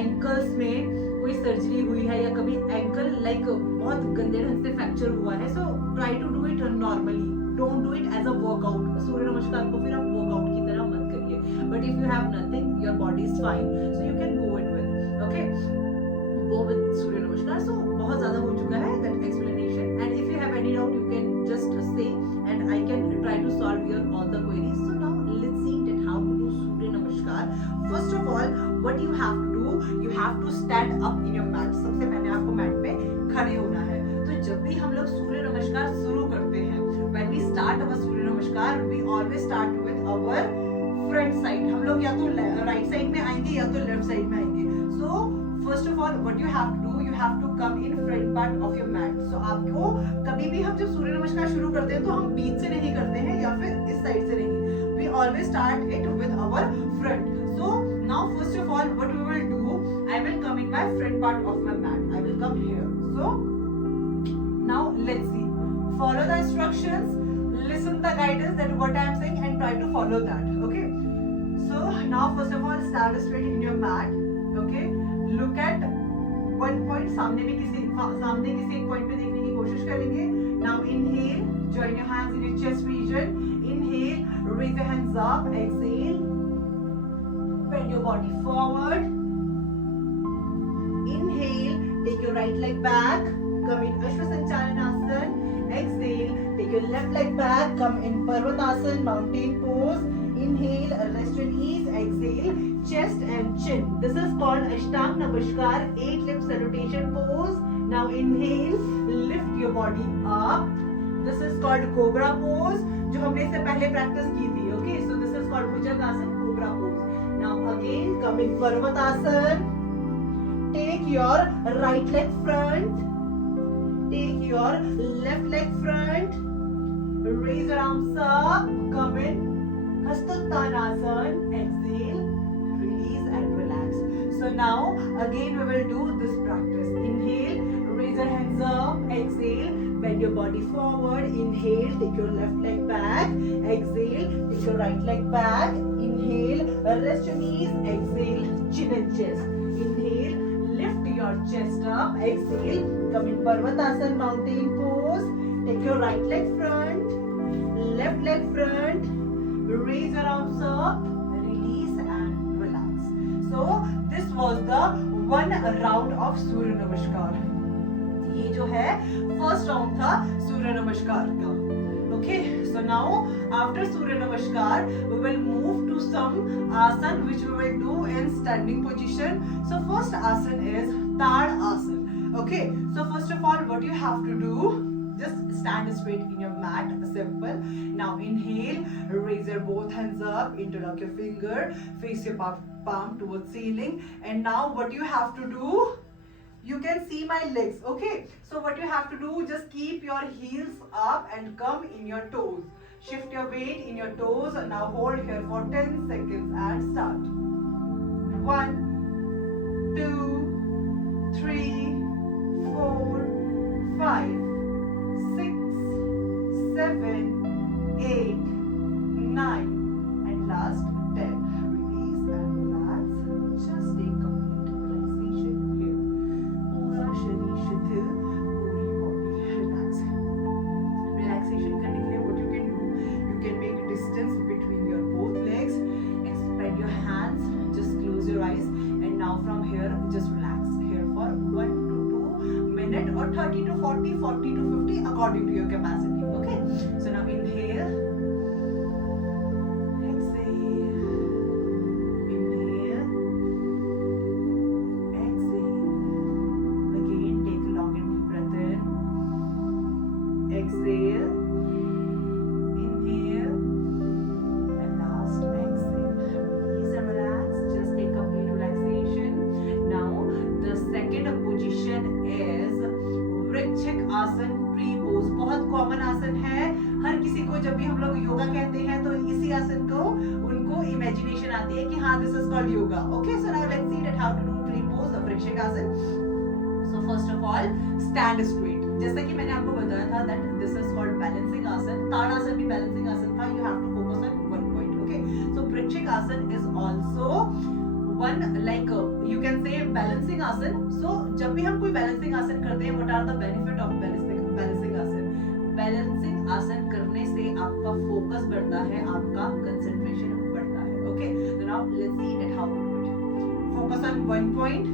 एंकल्स में कोई सर्जरी हुई है या कभी एंकल लाइक बहुत गंदे ढंग से फ्रैक्चर हुआ है, so try to do it normally. Don't do it as a workout. Surya Namaskar को फिर आप वर्कआउट की तरह मत करिए. But if you have nothing, your body is fine, so you can go it with. Okay, go with Surya Namaskar. So बहुत ज्यादा हो चुका है that explanation. And if you have any doubt, you can just say and I can try to solve your all the queries. So now let's see that how to do Surya Namaskar. First of all what you have to do, you have to stand up in your mat. सबसे पहले आपको mat पे खड़े होना है. तो जब भी हम लोग सूर्य नमस्कार शुरू करते हैं, when we start our सूर्य नमस्कार, we always start with our front side. हम लोग या तो राइट साइड में आएंगे या तो लेफ्ट साइड में आएंगे. So first of all what you have to do, you have to come in front part of your mat. So आपको कभी भी हम जब सूर्य नमस्कार शुरू करते हैं तो हम बीच से नहीं करते हैं या फिर इस साइड से नहीं. We always start it with our front. So now first of all what we will do, I will come in my front part of my mat. I will come here. So now let's see. Follow the instructions. Listen the guidance that what I am saying and try to follow that. Okay. So now first of all stand straight in your mat. Okay. Look at one point. सामने किसी एक point पे देखने की कोशिश करेंगे. Now inhale. Join your hands in your chest region. Inhale. Raise your hands up. Exhale. Bend your body forward. Inhale, take your right leg back, come in Ashwasanchalanasana. Exhale, take your left leg back, come in Parvatasana, mountain pose. Inhale, rest and ease. Exhale, chest and chin. This is called Ashtang Namaskar, 8-lip salutation pose. Now inhale, lift your body up. This is called Cobra pose, जो हमने इससे पहले practice की थी. Okay, so this is called Bhujangasana, Cobra pose. Now again, come in Parvatasana. Take your right leg front. Take your left leg front. Raise your arms up. Come in Hastottanasana. Exhale, release and relax. So now again we will do this practice. Inhale, raise your hands up. Exhale, bend your body forward. Inhale, take your left leg back. Exhale, take your right leg back. Inhale, rest your knees. Exhale, chin and chest. Inhale, lift your chest up. Exhale, come in Parvatasana, mountain pose. Take your right leg front, left leg front. Raise your arms up, release and relax. So this was the one round of Surya Namaskar. ये जो है first round था सूर्य नमस्कार का. Okay, so now after Surya Namaskar, we will move to some asana which we will do in standing position. So first asana is Tad asana. Okay, so first of all, what you have to do, just stand straight in your mat. Simple. Now inhale, raise your both hands up, interlock your finger, face your palm towards ceiling. And now what you have to do, you can see my legs. Okay, so what you have to do, just keep your heels up and come in your toes. Shift your weight in your toes. Now hold here for 10 seconds and start. 1, 2, 3, 4, 5, 6, 7, 8, 9, and last 10. Release and relax. Just take complete relaxation here. पूरा शरीर शिथिल, पूरी body relax. Relaxation करने के लिए what you can do? You can make distance between your both legs. Expand your hands. Just close your eyes. And now from here, just relax here for 1 to 2 minutes or 30 to 40, 40 to 50 according to your capacity. Okay. So now inhale. Exhale, inhale, and last exhale. Release and relax. Just take complete relaxation. Now the second position is वृक्षिक आसन, tree pose. बहुत common आसन है. हर किसी को जब भी हम लोग योगा कहते हैं तो इसी आसन को उनको इमेजिनेशन आती है कि हाँ this is called yoga. Okay, so now let's see that how to do tree pose, Vrikshasana. So first of all stand straight. जैसा कि मैंने आपको बताया था that this is called balancing asana. Tadasana भी बैलेंसिंग आसन था. You have to focus on one point. Okay, so Vrikshasana is also one like you can say balancing asana. So जब भी हम कोई बैलेंसिंग आसन करते हैं, what are the benefit of balancing asan? Balancing आसन करने से आपका फोकस बढ़ता है, आपका कंसंट्रेशन बढ़ता है. Okay, so now let's see that how to do it. Focus on one point.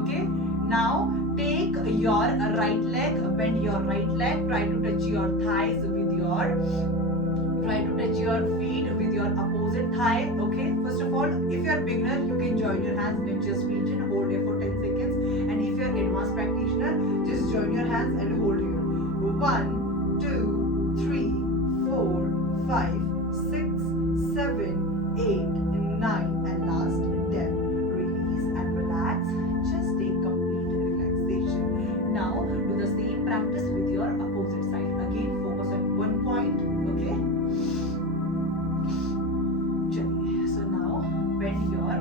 Okay, now take your right leg, bend your right leg, try to touch your thighs with your, try to touch your feet with your opposite thigh. Okay, first of all, if you are beginner, you can join your hands in chest region, hold here for 10 seconds. And if you are advanced practitioner, just join your hands and hold here. 1, 2, 3, 4, 5, 6, 7, 8, 9, and last 10. Release and relax. Just take complete relaxation. Now do the same practice with your opposite side. Again, focus on one point. Okay. Chaliye. So now bend your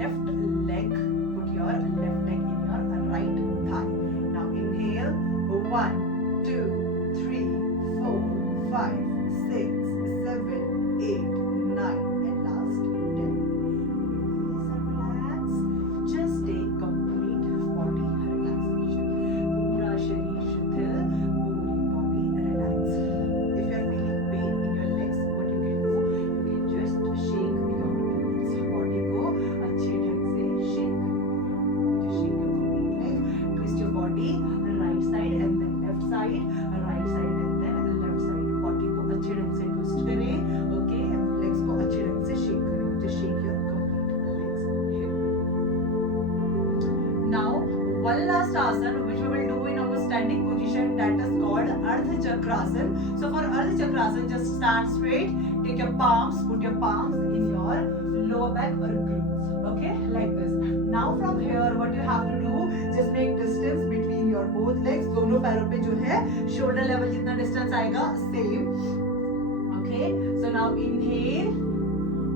left leg. Put your left leg in your right thigh. Now inhale. 1, 2, 3, 4, 5, 6, 7, 8, 9, and last Chakrasana, which we will do in our standing position, that is called Ardha Chakrasana. So for Ardha Chakrasana, just stand straight, take your palms, put your palms in your lower back or glutes, okay, like this. Now from here, what you have to do, just make distance between your both legs. दोनों पैरों पे जो है shoulder level जितना distance आएगा, same, okay. So now inhale.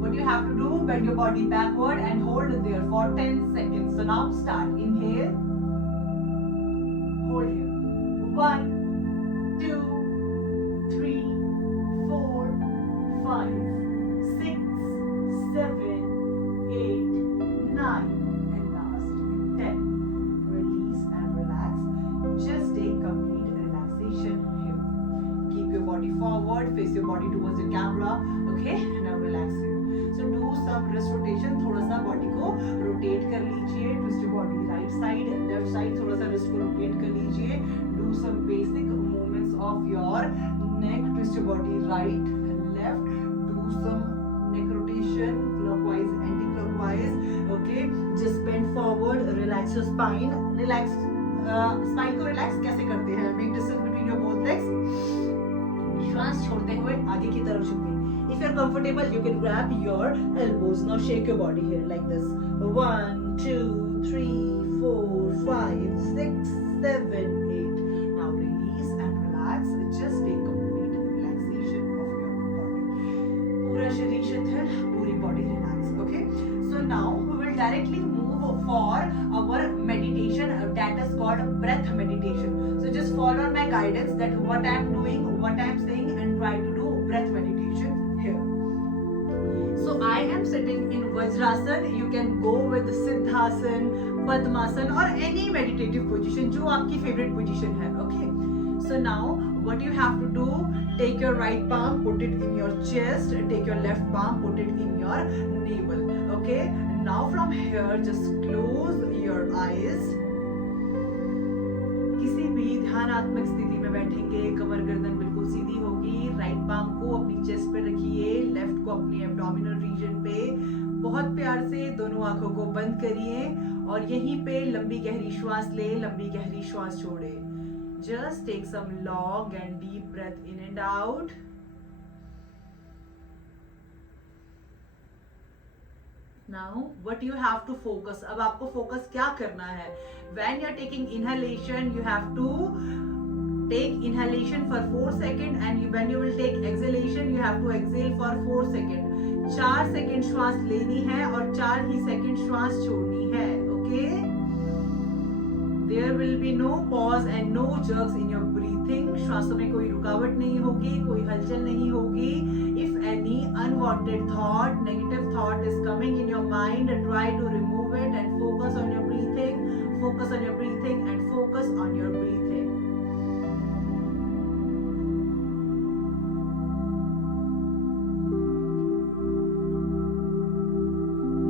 What you have to do, bend your body backward and hold there for 10 seconds. So now start. Inhale. Hold here. 1, 2, 3, 4, 5, 6, 7, 8, 9, and last 10. Release and relax. Just take complete relaxation here. Keep your body forward, face your body towards the camera. Okay, now relax here. So do some wrist rotation, थोड़ा सा body को rotate कर लीजिए. Twist your body right side, left side, थोड़ा सा wrist को rotate कर लीजिए. Do some basic movements of your neck. Twist your body right and left. Do some neck rotation, clockwise, anti-clockwise. Okay, just bend forward, relax your spine. Relax, spine को relax कैसे करते हैं? Make distance between your both legs. श्वास छोड़ते हुए आगे की तरफ झुकें. If you're comfortable, you can grab your elbows. Now shake your body here like this. 1, 2, 3, 4, 5, 6, 7, 8. Now release and relax. Just take complete relaxation of your body. पूरा शरीर शिथिल, पूरी body relax. Okay. So now we will directly move for our meditation that is called breath meditation. So just follow my guidance that what I am doing, what I am saying, and try to do breath meditation here. So I am sitting in Vajrasana. You can go with Siddhasana, Padmasana or any meditative position जो आपकी favorite position है. Okay. So now what you have to do, take your right palm, put it in your chest, take your left palm, put it in your navel. Okay. Now from here just close your eyes. किसी भी ध्यानात्मक स्थिति में बैठेंगे, कमर गर्दन बिल्कुल सीधी होगी. Right palm को अपनी चेस्ट पे रखिए, लेफ्ट को अपनी एब्डोमिनल रीजन पे. बहुत प्यार से दोनों आंखों को बंद करिए और यहीं पे लंबी गहरी श्वास ले, लंबी गहरी श्वास छोड़े. Just take some long and deep breath in and out. Now what you have to focus, अब आपको फोकस क्या करना है? When you are taking inhalation, you have to take inhalation for 4 seconds and when you will take exhalation, you have to exhale for 4 seconds. 4 second श्वास लेनी है और 4 ही second श्वास छोड़नी है. Okay? There will be no pause and no jerks in your breathing. श्वासों में कोई रुकावट नहीं होगी, कोई हलचल नहीं होगी. If any unwanted thought, negative thought is coming in your mind, try to remove it and focus on your breathing. Focus on your breathing and focus on your breathing.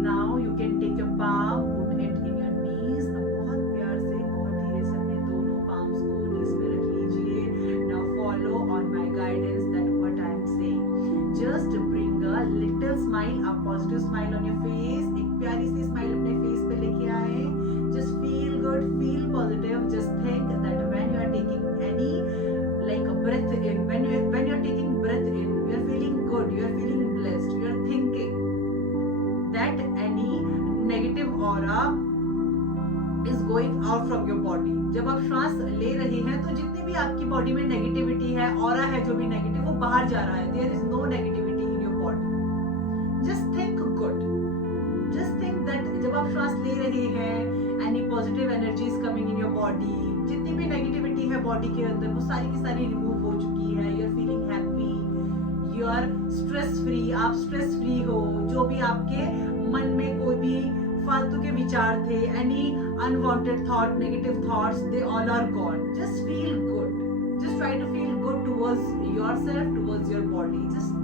Now you can take your palm, put it in your knees. अब बहुत प्यार से, बहुत धीरे से अपने दोनों palms को knees में रख लीजिए. Now follow on my guidance that what I am saying. Just bring a little smile, a positive smile on your face. एक प्यारी सी smile अपने face पे लेके आए. Just feel good, feel positive. Just think that when you are taking any like a breath in, when you are taking breath in, you are feeling good, you are feeling blessed, you are thinking that any negative aura is going out from your body. जब आप श्वास ले रहे हैं तो जितनी भी आपकी बॉडी में नेगेटिविटी है, ऑरा है जो भी नेगेटिव, वो बाहर जा रहा है. There is no negativity in your body. Just think good. Just think that जब आप श्वास ले रहे हैं, any positive energy is coming in your body. जितनी भी नेगेटिविटी है बॉडी के अंदर वो सारी की सारी रिमूव हो चुकी है. You are feeling happy. You are stress free. आप stress free हो. जो भी आपके मन में कोई भी फालतू के विचार थे, any unwanted thought, negative thoughts, they all are gone. Just feel good. Just try to feel good towards yourself, towards your body. Just